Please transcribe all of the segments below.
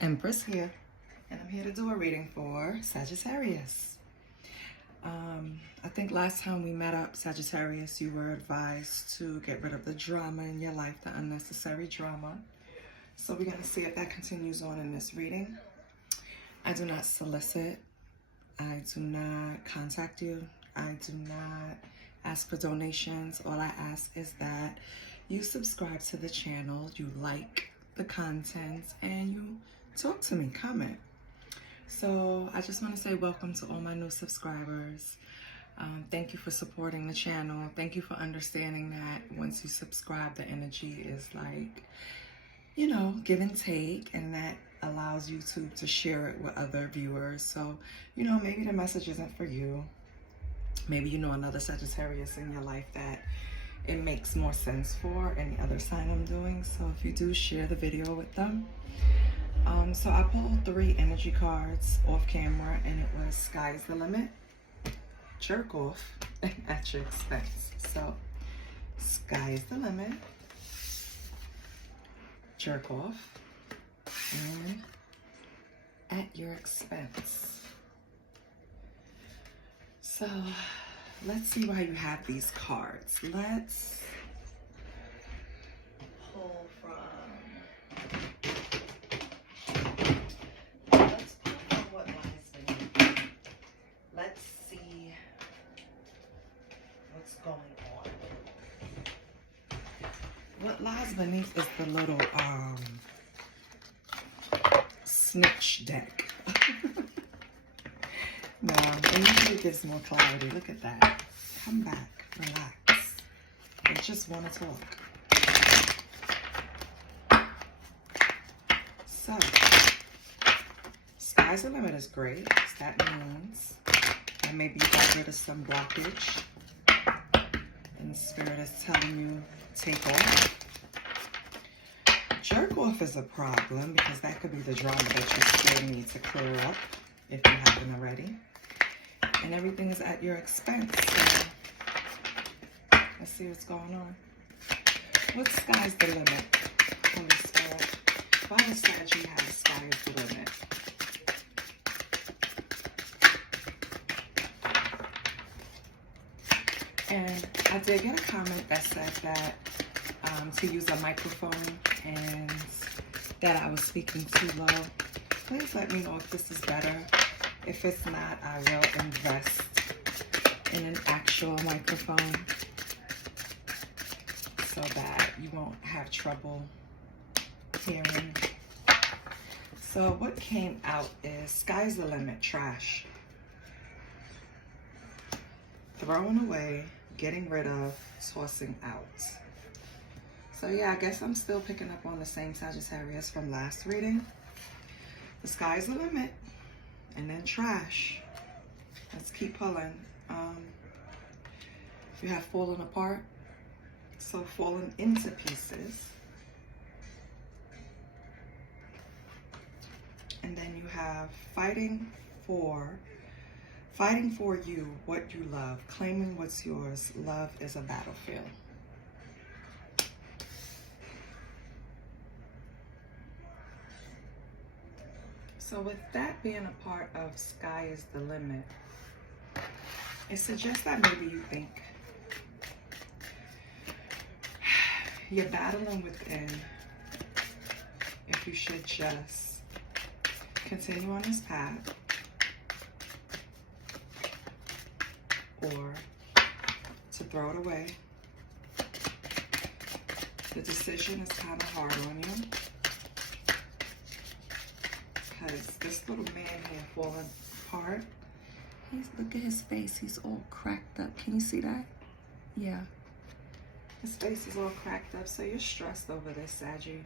Empress here, and I'm here to do a reading for Sagittarius. I think last time we met up, Sagittarius, you were advised to get rid of the drama in your life, the unnecessary drama. So we're going to see if that continues on in this reading. I do not solicit. I do not contact you. I do not ask for donations. All I ask is that you subscribe to the channel, you like the content, and you talk to me, comment. So I just want to say welcome to all my new subscribers. Thank you for supporting the channel. Thank you for understanding that once you subscribe, the energy is like, you know, give and take, and that allows YouTube to share it with other viewers. So, you know, maybe the message isn't for you. Maybe you know another Sagittarius in your life that it makes more sense for, any other sign I'm doing. So if you do, share the video with them. So I pulled 3 energy cards off camera, and it was sky's the limit, jerk off at your expense. So sky's the limit, jerk off, and at your expense. So let's see why you have these cards. Let's pull from what lies beneath. Let's see what's going on. What lies beneath is the little snitch deck. No, it usually gives more clarity. Look at that. Come back, relax. I just want to talk. So, sky's the limit is great. That means that maybe you got rid of some blockage, and the spirit is telling you take off. Jerk off is a problem because that could be the drama that you still need to clear up if you haven't already. And everything is at your expense. So let's see what's going on. What sky's the limit? Holy Spirit. Why does Sagittarius have sky is the limit? And I did get a comment that said that to use a microphone and that I was speaking too low. Please let me know if this is better. If it's not, I will invest in an actual microphone so that you won't have trouble hearing. So what came out is sky's the limit, trash. Throwing away, getting rid of, tossing out. So yeah, I guess I'm still picking up on the same Sagittarius from last reading. The sky's the limit, and then trash. Let's keep pulling. You have fallen apart, so fallen into pieces. And then you have fighting for you, what you love, claiming what's yours. Love is a battlefield. So with that being a part of sky is the limit, it suggests that maybe you think you're battling within if you should just continue on this path or to throw it away. The decision is kind of hard on you because this little man here falling apart, look at his face, he's all cracked up. Can you see that? Yeah. His face is all cracked up, so you're stressed over this, Saggy.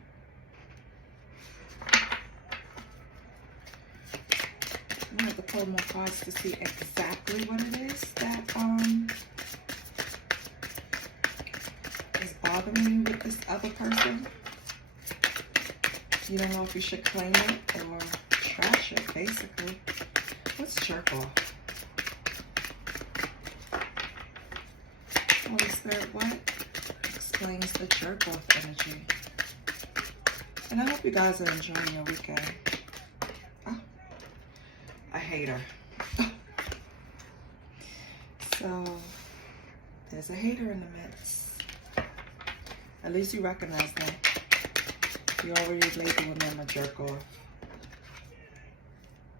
I'm gonna have to pull more cards to see exactly what it is that is bothering you with this other person. You don't know if you should claim it or trash it, basically. What's jerk off? Holy Spirit, what explains the jerk off energy? And I hope you guys are enjoying your weekend. a hater. So there's a hater in the midst. At least you recognize them. You already labeling them a jerk off.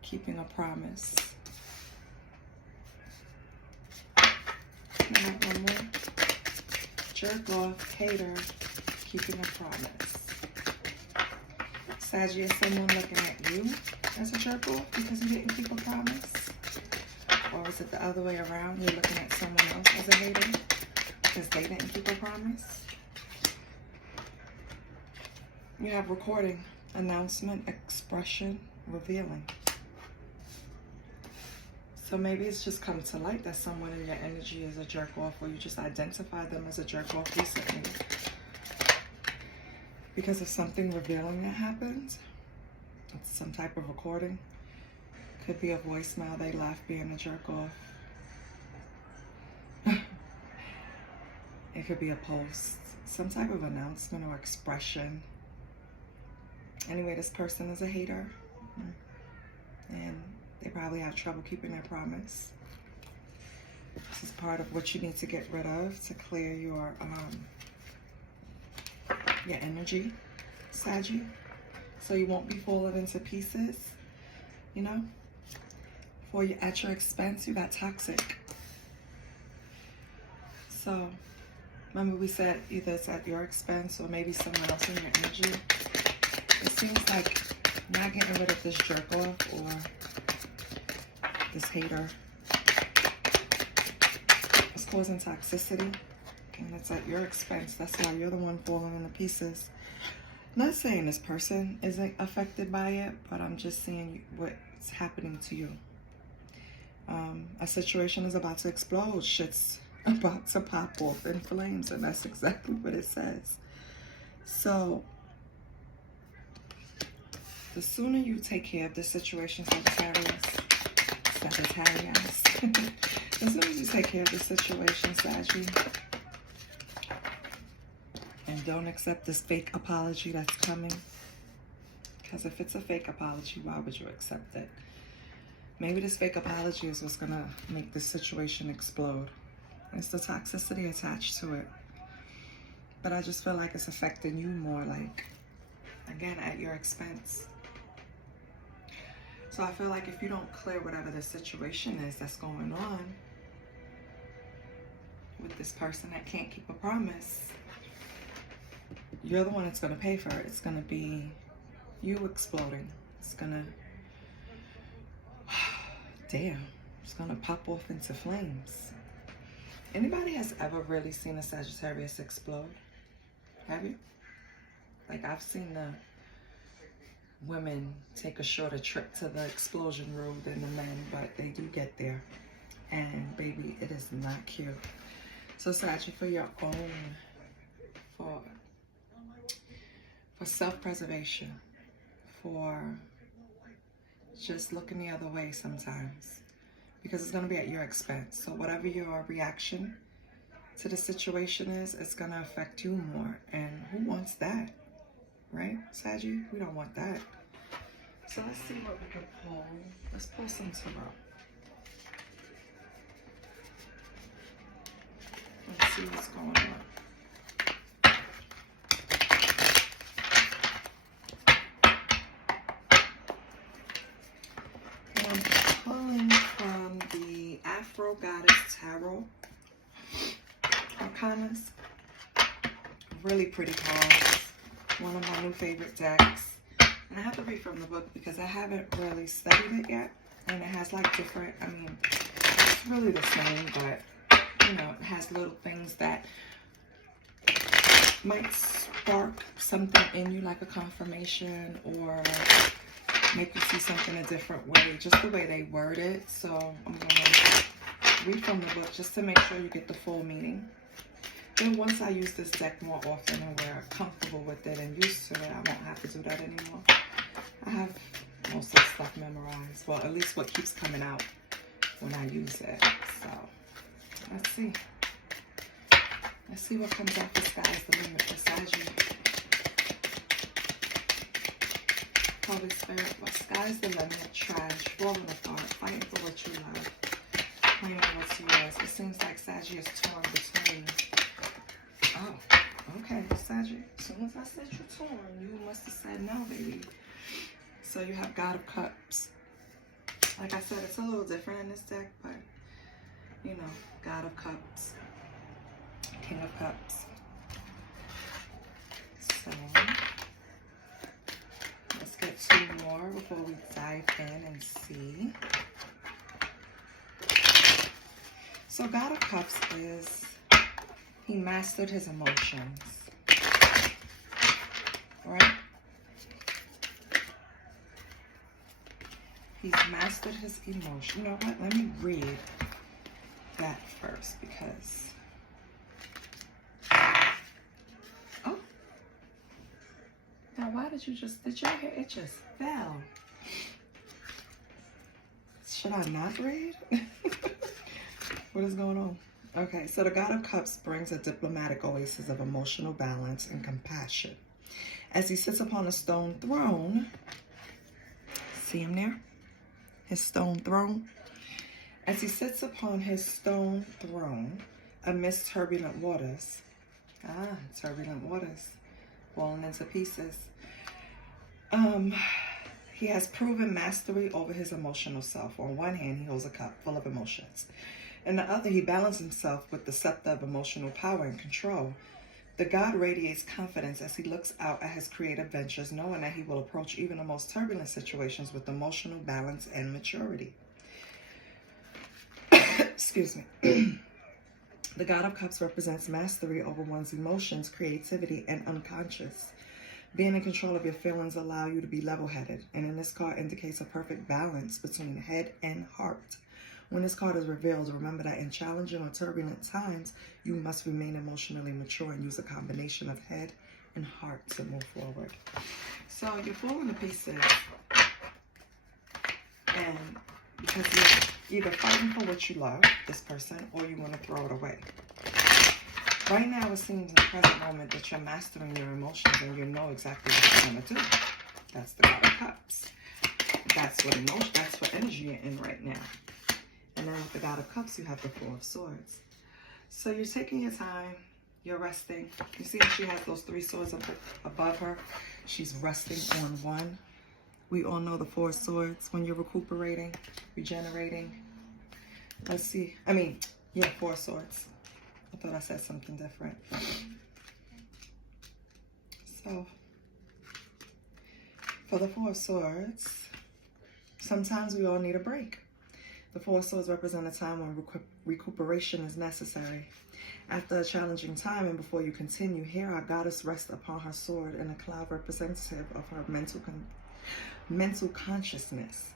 Keeping a promise. And one more. Jerk off, hater, keeping a promise. Saggy, is someone looking at you as a jerk off because you didn't keep a promise? Or is it the other way around? You're looking at someone else as a hater because they didn't keep a promise? You have recording, announcement, expression, revealing. So maybe it's just come to light that someone in your energy is a jerk off, or you just identified them as a jerk off recently because of something revealing that happened. It's some type of recording. Could be a voicemail they left being a jerk off. It could be a post, some type of announcement or expression. Anyway, this person is a hater, and they probably have trouble keeping their promise. This is part of what you need to get rid of to clear your energy, Saggy, so you won't be falling into pieces, you know? At your expense, you got toxic. So remember we said either it's at your expense or maybe someone else in your energy. It seems like not getting rid of this jerk off or this hater is causing toxicity, and it's at your expense. That's why you're the one falling into pieces. I'm not saying this person isn't affected by it, but I'm just seeing what's happening to you. A situation is about to explode. Shit's about to pop off in flames, and that's exactly what it says. So the sooner you take care of this situation, Sagittarius, as soon as you take care of the situation, Saggy, and don't accept this fake apology that's coming, because if it's a fake apology, why would you accept it? Maybe this fake apology is what's gonna make this situation explode. It's the toxicity attached to it. But I just feel like it's affecting you more, like, again, at your expense. So I feel like if you don't clear whatever the situation is that's going on with this person that can't keep a promise, you're the one that's going to pay for it. It's going to be you exploding. It's going to, damn, it's going to pop off into flames. Anybody has ever really seen a Sagittarius explode? Have you? Like, I've seen the women take a shorter trip to the explosion road than the men, but they do get there. And baby, it is not cute. So Saggy, for your own, for self-preservation, for just looking the other way sometimes, because it's going to be at your expense. So whatever your reaction to the situation is, it's going to affect you more. And who wants that? Right, Saggy? We don't want that. So let's see what we can pull. Let's pull some tarot. Let's see what's going on. I'm pulling from the Afro Goddess Tarot Arcanas. Really pretty cards. One of my new favorite decks. And I have to read from the book because I haven't really studied it yet. And it has like different, I mean, it's really the same, but, you know, it has little things that might spark something in you, like a confirmation, or make you see something a different way, just the way they word it. So I'm going to read from the book just to make sure you get the full meaning. Then once I use this deck more often and we're comfortable with it and used to it, I won't have to do that anymore. I have most of the stuff memorized. Well, at least what keeps coming out when I use it. So, let's see. Let's see what comes off the sky's the limit for Saggy. Holy Spirit, what sky's the limit, trash, falling apart, fighting for what you love, claiming what's yours. It seems like Sagittarius is torn between. Oh, okay, Sagittarius. As soon as I said you're torn, you must have said no, baby. So you have God of Cups. Like I said, it's a little different in this deck, but, you know, God of Cups, King of Cups. So, let's get 2 more before we dive in and see. So God of Cups is, he mastered his emotions, right? He's mastered his emotion. You know what? Let me read that first because... Oh. Now, why did you just... Did y'all hear? It just fell. Should I not read? What is going on? Okay, so the God of Cups brings a diplomatic oasis of emotional balance and compassion. As he sits upon a stone throne... See him there? His stone throne. As he sits upon his stone throne amidst turbulent waters. Turbulent waters. Falling into pieces. He has proven mastery over his emotional self. On one hand, he holds a cup full of emotions. In the other, he balances himself with the scepter of emotional power and control. The God radiates confidence as he looks out at his creative ventures, knowing that he will approach even the most turbulent situations with emotional balance and maturity. Excuse me. The God of Cups represents mastery over one's emotions, creativity, and unconscious. Being in control of your feelings allow you to be level-headed, and in this card indicates a perfect balance between head and heart. When this card is revealed, remember that in challenging or turbulent times, you must remain emotionally mature and use a combination of head and heart to move forward. So you're falling to pieces, and because you're either fighting for what you love, this person, or you want to throw it away. Right now, it seems in the present moment that you're mastering your emotions and you know exactly what you're going to do. That's the God of Cups. That's what emotion, that's what energy you're in right now. And then with the God of Cups, you have the Four of Swords. So you're taking your time. You're resting. You see she has those 3 swords above her. She's resting on one. We all know the 4 swords when you're recuperating, regenerating. Let's see. 4 swords. I thought I said something different. So, for the 4 swords, sometimes we all need a break. The 4 swords represent a time when recuperation is necessary. After a challenging time and before you continue, here our goddess rests upon her sword in a cloud representative of her mental consciousness.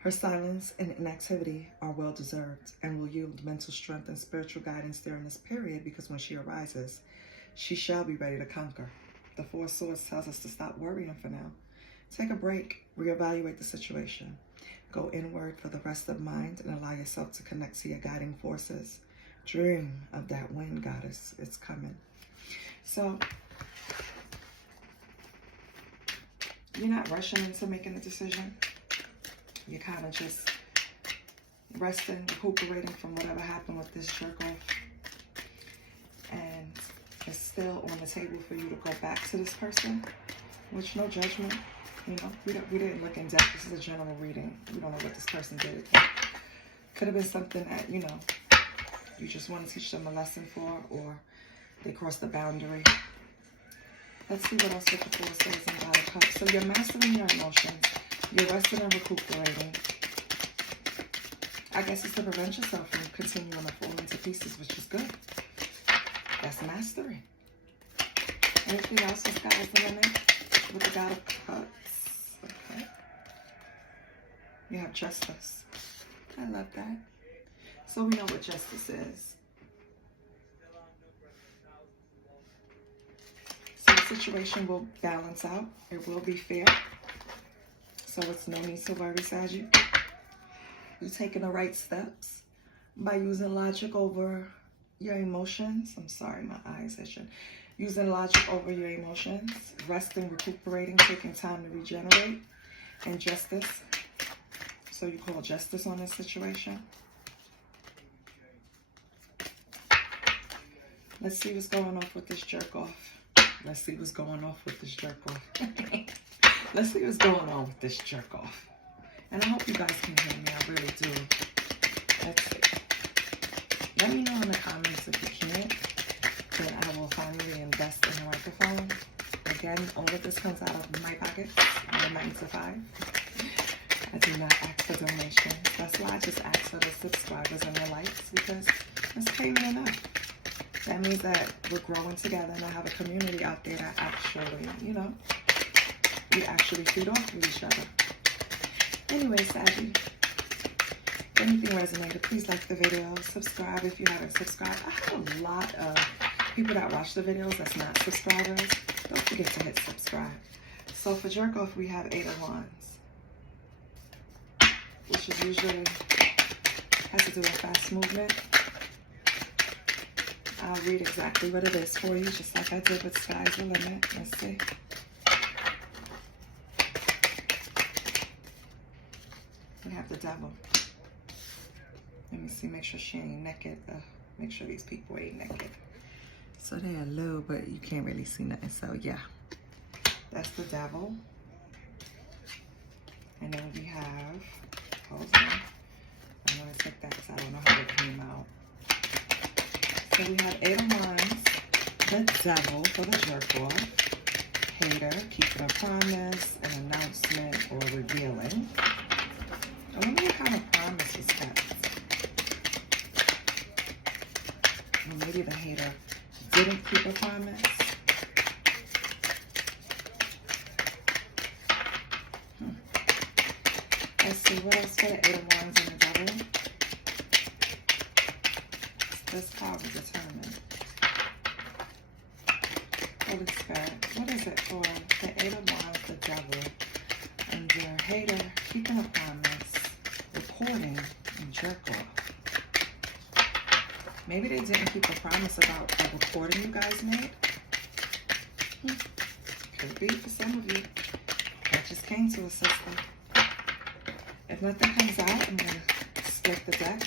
Her silence and inactivity are well deserved and will yield mental strength and spiritual guidance during this period, because when she arises, she shall be ready to conquer. The 4 swords tells us to stop worrying for now. Take a break, reevaluate the situation. Go inward for the rest of mind and allow yourself to connect to your guiding forces. Dream of that wind, goddess. It's coming. So, you're not rushing into making a decision. You're kind of just resting, recuperating from whatever happened with this jerk off. And it's still on the table for you to go back to this person, which no judgment. You know, we didn't look in depth. This is a general reading. We don't know what this person did. Could have been something that, you know, you just want to teach them a lesson for, or they crossed the boundary. Let's see what else with the 4 swords and God of Cups. So you're mastering your emotions. You're resting and recuperating. I guess it's to prevent yourself from continuing to fall into pieces, which is good. That's mastery. Anything else with God's limit? With the God of Cups. Okay. You have justice. I love that. So we know what justice is. So the situation will balance out. It will be fair. So it's no need to worry, Saggy. You're taking the right steps by using logic over your emotions. I'm sorry, my eyes itching. Using logic over your emotions, resting, recuperating, taking time to regenerate. and justice. So you call justice on this situation. Let's see what's going off with this jerk off. Let's see what's going off with this jerk off. Let's see what's going on with this jerk off. And I hope you guys can hear me. I really do. Let's see. Let me know in the comments if you can't. Then I will finally invest in a microphone. Again, all of this comes out of my pockets. I'm a 9 to 5. I do not ask for donations. That's why I just ask for the subscribers and the likes, because it's paying me enough. That means that we're growing together, and I have a community out there that actually, you know, we actually feed off of each other. Anyway, Saggy, if anything resonated, please like the video, subscribe if you haven't subscribed. I have a lot of people that watch the videos that's not subscribers. Don't forget to hit subscribe. So for jerk off, we have 8 of Wands, which is usually has to do with fast movement. I'll read exactly what it is for you, just like I did with Sky's the Limit. Let's see. We have the Devil. Let me see, make sure she ain't naked. Make sure these people ain't naked. So they're low, but you can't really see nothing. So yeah, that's the Devil. And then we have, hold on. I'm gonna take that because I don't know how it came out. So we have 8 of Wands, the Devil for the jerk off, hater, keeping a promise, an announcement, or revealing. I wonder what kind of promise was kept. Or maybe the hater didn't keep a promise. Let's see, what else for the 8 of Wands and the Devil? This card was determined. Holy Spirit, what is it for the 8 of Wands, the Devil, and the hater keeping a promise, recording, and jerk off? Maybe they didn't keep a promise about the recording you guys made. Could be for some of you. That just came to a sister. If nothing comes out, I'm going to split the deck.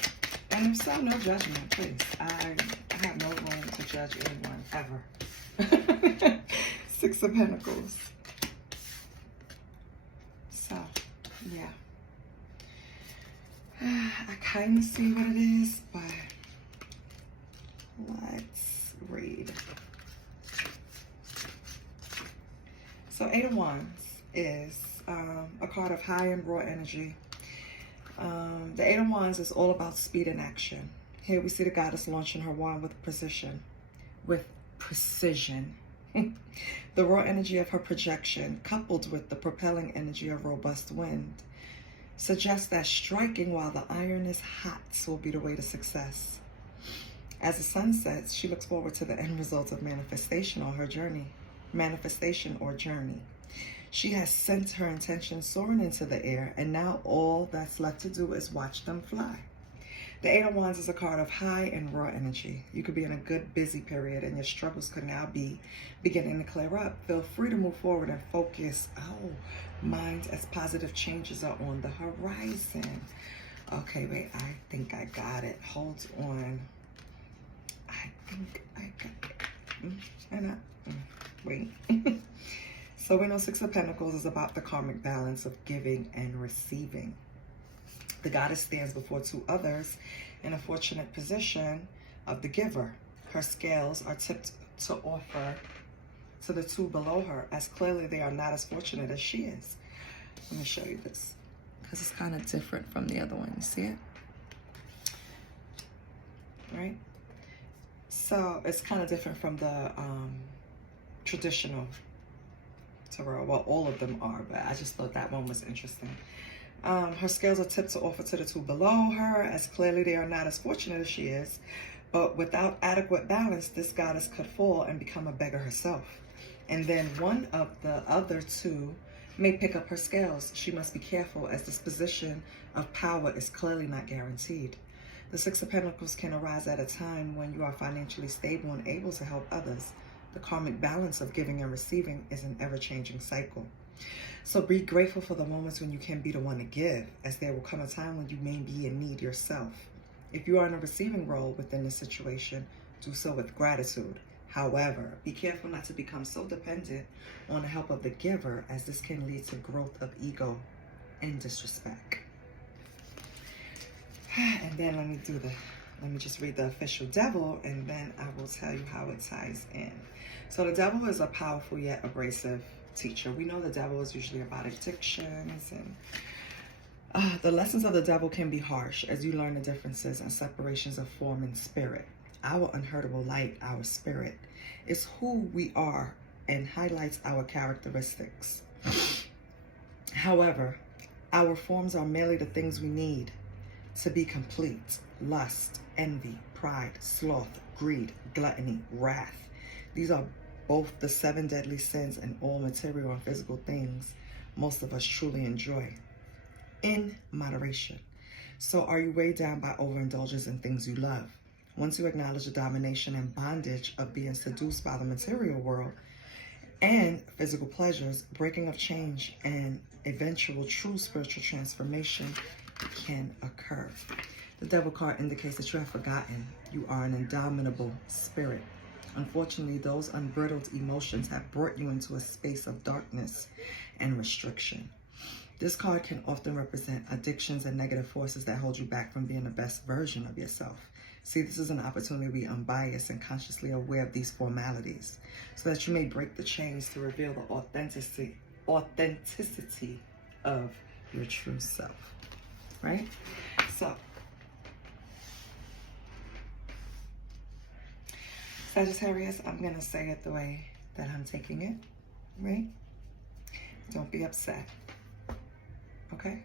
And if so, no judgment, please. I have no room to judge anyone, ever. 6 of Pentacles. So, yeah. I kind of see what it is, but let's read. So 8 of Wands is a card of high and raw energy. The 8 of Wands is all about speed and action. Here we see the goddess launching her wand with precision. The raw energy of her projection, coupled with the propelling energy of robust wind, suggests that striking while the iron is hot will be the way to success. As the sun sets, she looks forward to the end result of manifestation on her journey. Manifestation or journey. She has sent her intentions soaring into the air, and now all that's left to do is watch them fly. The 8 of Wands is a card of high and raw energy. You could be in a good, busy period, and your struggles could now be beginning to clear up. Feel free to move forward and focus mind as positive changes are on the horizon. Okay, wait, I think I got it. Hold on. I think I got it. Wait. So we know 6 of Pentacles is about the karmic balance of giving and receiving. The goddess stands before 2 others in a fortunate position of the giver. Her scales are tipped to offer to the 2 below her, as clearly they are not as fortunate as she is. Let me show you this, because it's kind of different from the other one. You see it? Right? So it's kind of different from the traditional tarot. Well, all of them are, but I just thought that one was interesting. Her scales are tipped to offer to the 2 below her, as clearly they are not as fortunate as she is. But without adequate balance, this goddess could fall and become a beggar herself. And then one of the other 2 may pick up her scales. She must be careful, as this position of power is clearly not guaranteed. The 6 of Pentacles can arise at a time when you are financially stable and able to help others. The karmic balance of giving and receiving is an ever-changing cycle. So be grateful for the moments when you can be the one to give, as there will come a time when you may be in need yourself. If you are in a receiving role within the situation, do so with gratitude. However, be careful not to become so dependent on the help of the giver, as this can lead to growth of ego and disrespect. And then let me just read the official devil, and then I will tell you how it ties in. So the devil is a powerful yet abrasive teacher. We know the devil is usually about addictions, and the lessons of the devil can be harsh as you learn the differences and separations of form and spirit. Our unhurtable light, our spirit, is who we are and highlights our characteristics. However, our forms are merely the things we need to be complete: lust, envy, pride, sloth, greed, gluttony, wrath. These are both the 7 deadly sins, and all material and physical things most of us truly enjoy in moderation. So are you weighed down by overindulgence in things you love? Once you acknowledge the domination and bondage of being seduced by the material world and physical pleasures, breaking of change and eventual true spiritual transformation can occur. The devil card indicates that you have forgotten you are an indomitable spirit. Unfortunately, those unbridled emotions have brought you into a space of darkness and restriction. This card can often represent addictions and negative forces that hold you back from being the best version of yourself. See, this is an opportunity to be unbiased and consciously aware of these formalities, so that you may break the chains to reveal the authenticity of your true self, right? So, Sagittarius, I'm going to say it the way that I'm taking it, right? Don't be upset, okay?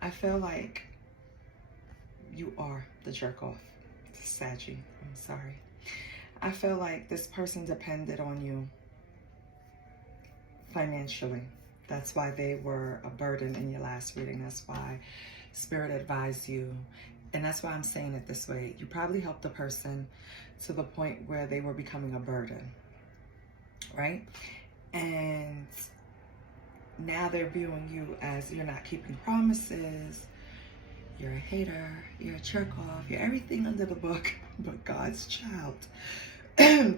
I feel like you are the jerk off, Saggy. I'm sorry. I feel like this person depended on you financially. That's why they were a burden in your last reading. That's why Spirit advised you. And that's why I'm saying it this way. You probably helped the person to the point where they were becoming a burden, right? And now they're viewing you as you're not keeping promises, you're a hater, you're a jerk off, you're everything under the book but God's child.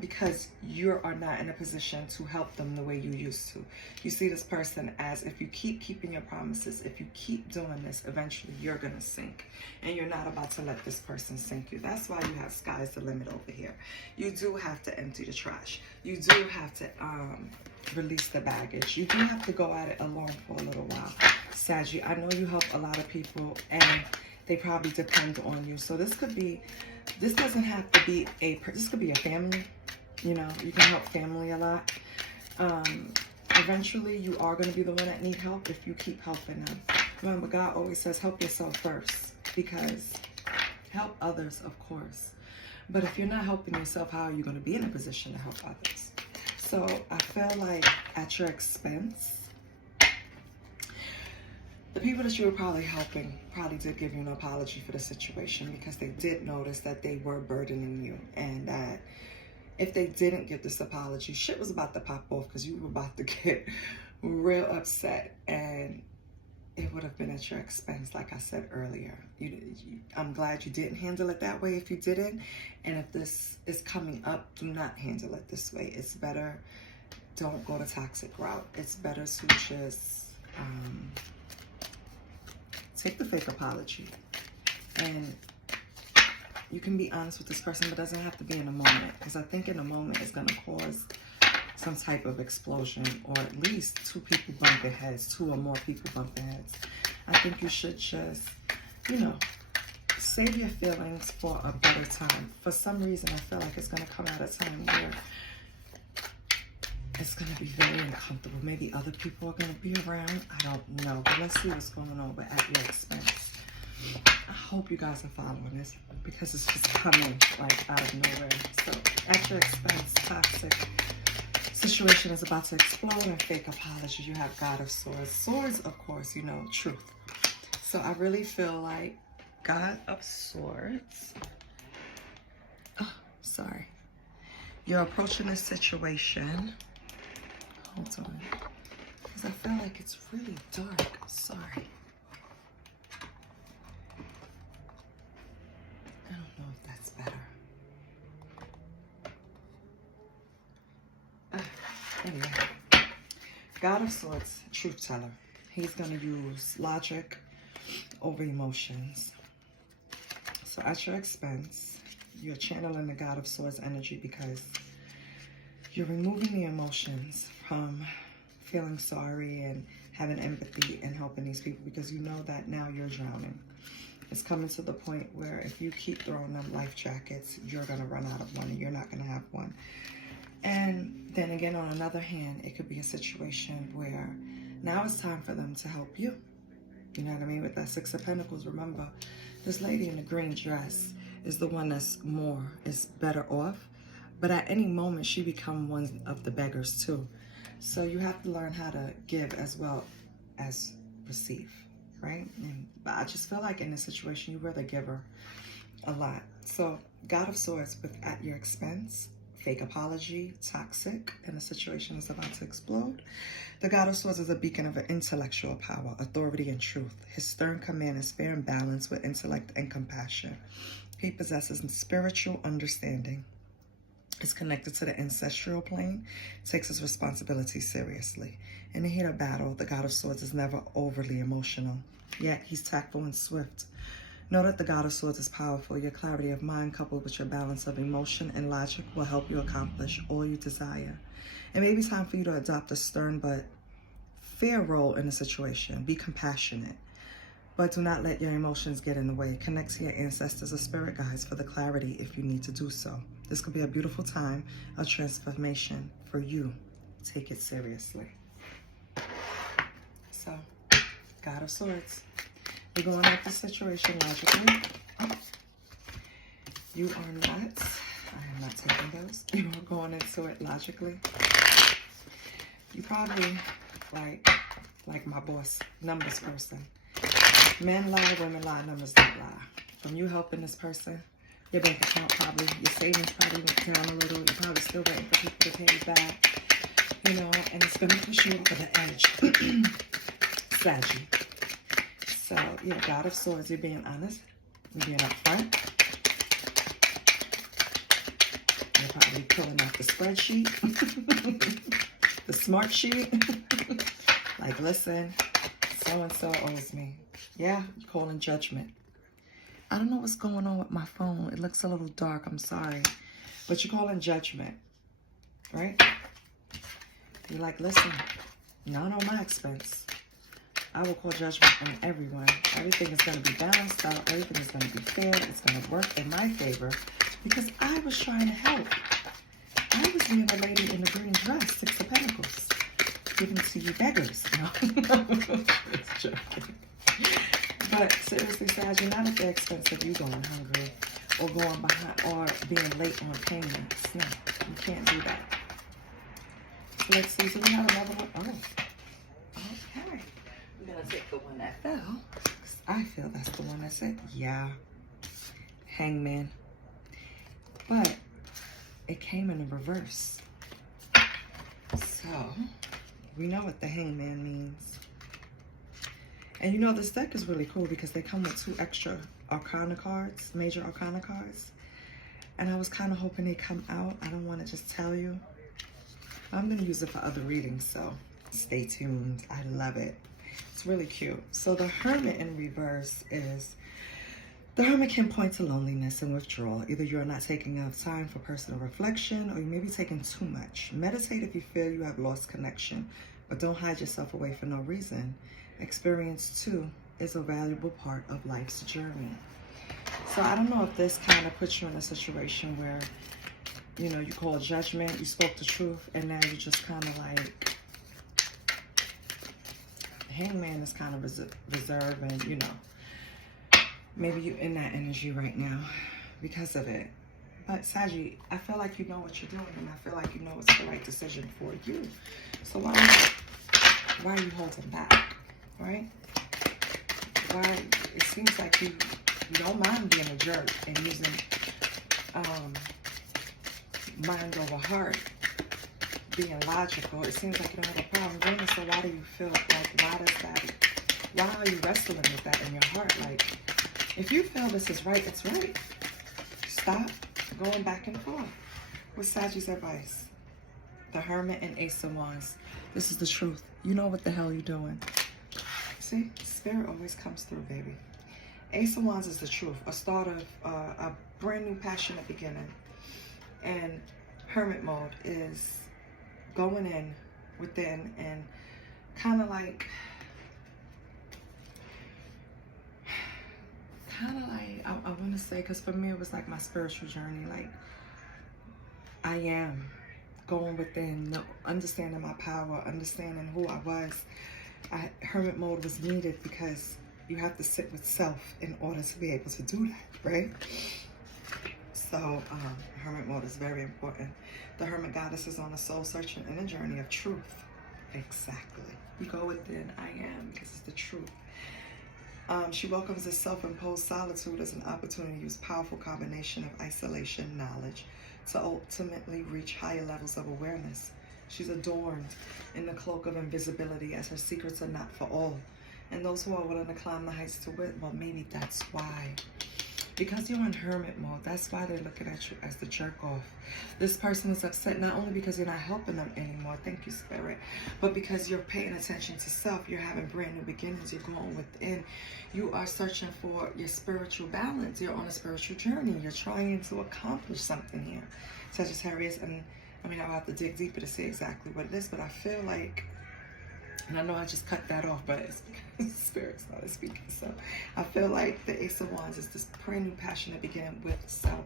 Because you are not in a position to help them the way you used to. You see this person as, if you keep keeping your promises, if you keep doing this, eventually you're going to sink. And you're not about to let this person sink you. That's why you have sky's the limit over here. You do have to empty the trash. You do have to release the baggage. You do have to go at it alone for a little while. Saggy, I know you help a lot of people and they probably depend on you. So this doesn't have to be this could be a family. You know, you can help family a lot. Eventually you are going to be the one that need help if you keep helping them. Remember, God always says help yourself first, because help others, of course. But if you're not helping yourself, how are you going to be in a position to help others? So I feel like at your expense, the people that you were probably helping probably did give you an apology for the situation, because they did notice that they were burdening you, and that if they didn't give this apology, shit was about to pop off, because you were about to get real upset, and it would have been at your expense, like I said earlier. I'm glad you didn't handle it that way if you didn't, and if this is coming up, do not handle it this way. It's better, don't go the toxic route. It's better to just take the fake apology, and you can be honest with this person, but it doesn't have to be in a moment, because I think in a moment it's going to cause some type of explosion, or at least 2 people bumping heads, 2 or more people bumping heads. I think you should just, you know, save your feelings for a better time. For some reason, I feel like it's going to come at a time where it's going to be very uncomfortable. Maybe other people are going to be around. I don't know. But let's see what's going on, but at your expense. I hope you guys are following this, because it's just coming like out of nowhere. So at your expense, toxic situation is about to explode, and fake apology. You have God of Swords. Swords, of course, you know, truth. So I really feel like God of Swords. Oh, sorry. You're approaching this situation. Hold on. I feel like it's really dark. Sorry. I don't know if that's better. Anyway, God of Swords, truth teller. He's going to use logic over emotions. So at your expense, you're channeling the God of Swords energy because you're removing the emotions from feeling sorry and having empathy and helping these people, because you know that now you're drowning. It's coming to the point where if you keep throwing them life jackets, you're going to run out of one and you're not going to have one. And then again, on another hand, it could be a situation where now it's time for them to help you. You know what I mean? With that Six of Pentacles, remember, this lady in the green dress is the one that's is better off. But at any moment, she becomes one of the beggars too. So you have to learn how to give as well as receive, right? But I just feel like in this situation, you were the giver a lot. So God of Swords with at your expense, fake apology, toxic, and the situation is about to explode. The God of Swords is a beacon of intellectual power, authority, and truth. His stern command is fair and balanced with intellect and compassion. He possesses spiritual understanding, is connected to the ancestral plane, takes his responsibility seriously. In the heat of battle, the God of Swords is never overly emotional, yet he's tactful and swift. Know that the God of Swords is powerful. Your clarity of mind coupled with your balance of emotion and logic will help you accomplish all you desire. It may be time for you to adopt a stern but fair role in the situation. Be compassionate, but do not let your emotions get in the way. Connect to your ancestors or spirit guides for the clarity if you need to do so. This could be a beautiful time of transformation for you. Take it seriously. So, God of Swords. You're going at the situation logically. Oh. You are not. I am not taking those. You are going into it logically. You probably, like my boss, numbers person. Men lie, women lie, numbers don't lie. From you helping this person, your bank account probably, your savings probably went down a little. You're probably still waiting for people to pay you back. You know, and it's going to push you over the edge. Saggy. So, yeah, God of Swords, you're being honest. You're being upfront. You're probably pulling out the spreadsheet. The smart sheet. Like, listen, so-and-so owes me. Yeah, you're calling judgment. I don't know what's going on with my phone. It looks a little dark. I'm sorry. But you're calling judgment, right? You're like, listen, not on my expense. I will call judgment on everyone. Everything is going to be balanced out. Everything is going to be fair. It's going to work in my favor because I was trying to help. I was being the lady in the green dress, Six of Pentacles, giving to you beggars. No, it's joking. But seriously, Sag, you're not at the expense of you going hungry or going behind or being late on payments. No, you can't do that. So let's see. So we have another one. Oh, okay. I'm going to take the one that fell. I feel that's the one that said, yeah, Hangman. But it came in a reverse. So we know what the Hangman means. And you know, this deck is really cool because they come with 2 extra Arcana cards, major Arcana cards. And I was kind of hoping they come out. I don't want to just tell you. I'm going to use it for other readings, so stay tuned. I love it. It's really cute. So the Hermit in reverse is, the Hermit can point to loneliness and withdrawal. Either you're not taking enough time for personal reflection or you may be taking too much. Meditate if you feel you have lost connection, but don't hide yourself away for no reason. Experience too is a valuable part of life's journey. So I don't know if this kind of puts you in a situation where, you know, you call judgment, you spoke the truth, and now you're just kind of like, Hangman is kind of reserved and, you know, maybe you're in that energy right now because of it. But Saggy, I feel like you know what you're doing, and I feel like you know it's the right decision for you. So why are you holding back, right? Why? It seems like you don't mind being a jerk and using mind over heart, being logical. It seems like you don't have a problem doing it. So why do you feel like, why are you wrestling with that in your heart? Like, if you feel this is right, it's right. Stop going back and forth. What's Sagi's advice? The Hermit and Ace of Wands. This is the truth. You know what the hell you're doing. See, Spirit always comes through, baby. Ace of Wands is the truth. A start of a brand new passionate beginning. And Hermit mode is going in within and kind of like, I want to say, because for me it was like my spiritual journey. Like, I am going within, understanding my power, understanding who I was. Hermit mode was needed because you have to sit with self in order to be able to do that, right? So Hermit mode is very important. The Hermit Goddess is on a soul searching and a journey of truth. Exactly. You go within, I am, because it's the truth. She welcomes this self-imposed solitude as an opportunity to use powerful combination of isolation, knowledge, to ultimately reach higher levels of awareness. She's adorned in the cloak of invisibility, as her secrets are not for all. And those who are willing to climb the heights to wit, well, maybe that's why. Because you're in hermit mode, that's why they're looking at you as the jerk off. This person is upset not only because you're not helping them anymore, thank you, Spirit, but because you're paying attention to self. You're having brand new beginnings. You're going within. You are searching for your spiritual balance. You're on a spiritual journey. You're trying to accomplish something here, Sagittarius. And I mean, I'll have to dig deeper to see exactly what it is, but I feel like, and I know I just cut that off, but it's because Spirit's not speaking. So I feel like the Ace of Wands is this brand new passionate beginning with self.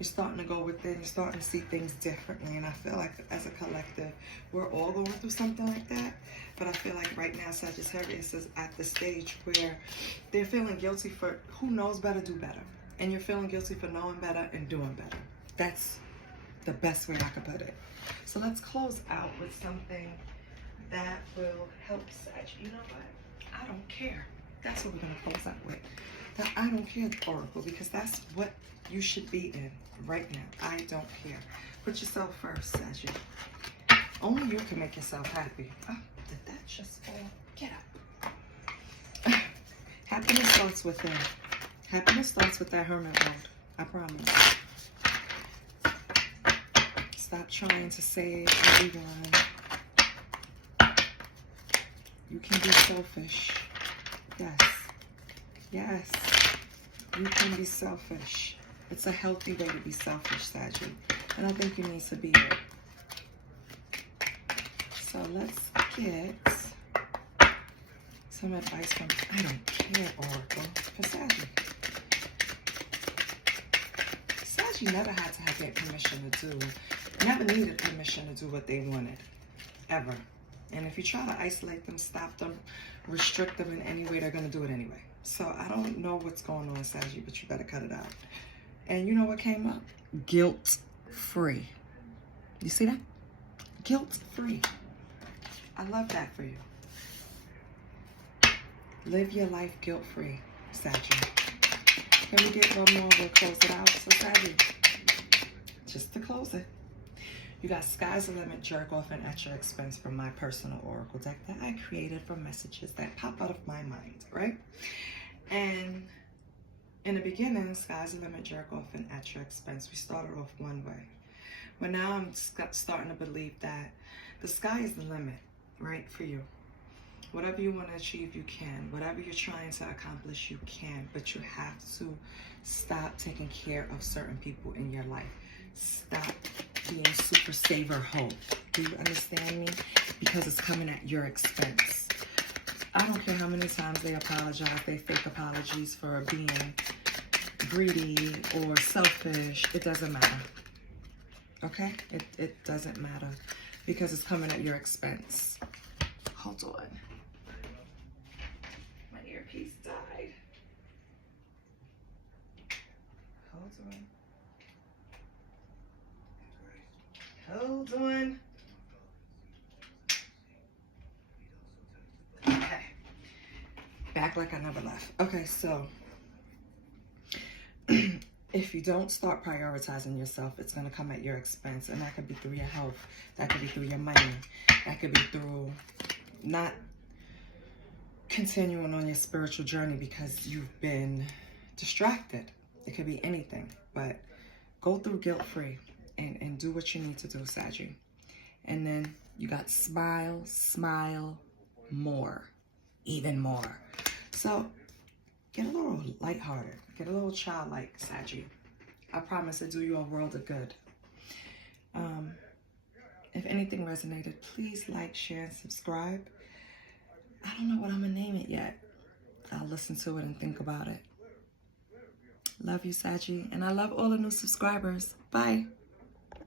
You're starting to go within. You're starting to see things differently. And I feel like as a collective, we're all going through something like that. But I feel like right now, Sagittarius is at the stage where they're feeling guilty for who knows better, do better. And you're feeling guilty for knowing better and doing better. That's the best way I could put it. So let's close out with something that will help Sag. You know what? I don't care. That's what we're going to close out with. The I don't care oracle, because that's what you should be in right now. I don't care. Put yourself first, Sag. Only you can make yourself happy. Oh, did that just fall? Get up. Happiness starts within. Happiness starts with that hermit mode. I promise. Stop trying to save everyone. You can be selfish. Yes. Yes. You can be selfish. It's a healthy way to be selfish, Saggy. And I think you need to be it. So let's get some advice from I don't care oracle for Saggy. Saggy never had to have their permission to do, never needed permission to do what they wanted. Ever. And if you try to isolate them, stop them, restrict them in any way, they're going to do it anyway. So I don't know what's going on, Saggy, but you better cut it out. And you know what came up? Guilt-free. You see that? Guilt-free. I love that for you. Live your life guilt-free, Saggy. Can we get one more? We'll close it out. So, Saggy, just to close it. You got Sky's the Limit, Jerk Off, and At Your Expense from my personal oracle deck that I created from messages that pop out of my mind, right? And in the beginning, Sky's the Limit, Jerk Off, and At Your Expense, we started off one way. But now I'm starting to believe that the sky is the limit, right, for you. Whatever you want to achieve, you can. Whatever you're trying to accomplish, you can. But you have to stop taking care of certain people in your life. Stop being super saver hoe. Do you understand me? Because it's coming at your expense. I don't care how many times they apologize, they fake apologies for being greedy or selfish. It doesn't matter. Okay? It doesn't matter. Because it's coming at your expense. Hold on. My earpiece died. Hold on. Hold on. Okay. Back like I never left. Okay, so if you don't start prioritizing yourself, it's going to come at your expense. And that could be through your health. That could be through your money. That could be through not continuing on your spiritual journey because you've been distracted. It could be anything. But go through guilt-free and do what you need to do, Saggy. And then you got smile, smile more, even more. So get a little lighthearted. Get a little childlike, Saggy. I promise to do you a world of good. If anything resonated, please like, share, and subscribe. I don't know what I'm going to name it yet. I'll listen to it and think about it. Love you, Saggy. And I love all the new subscribers. Bye.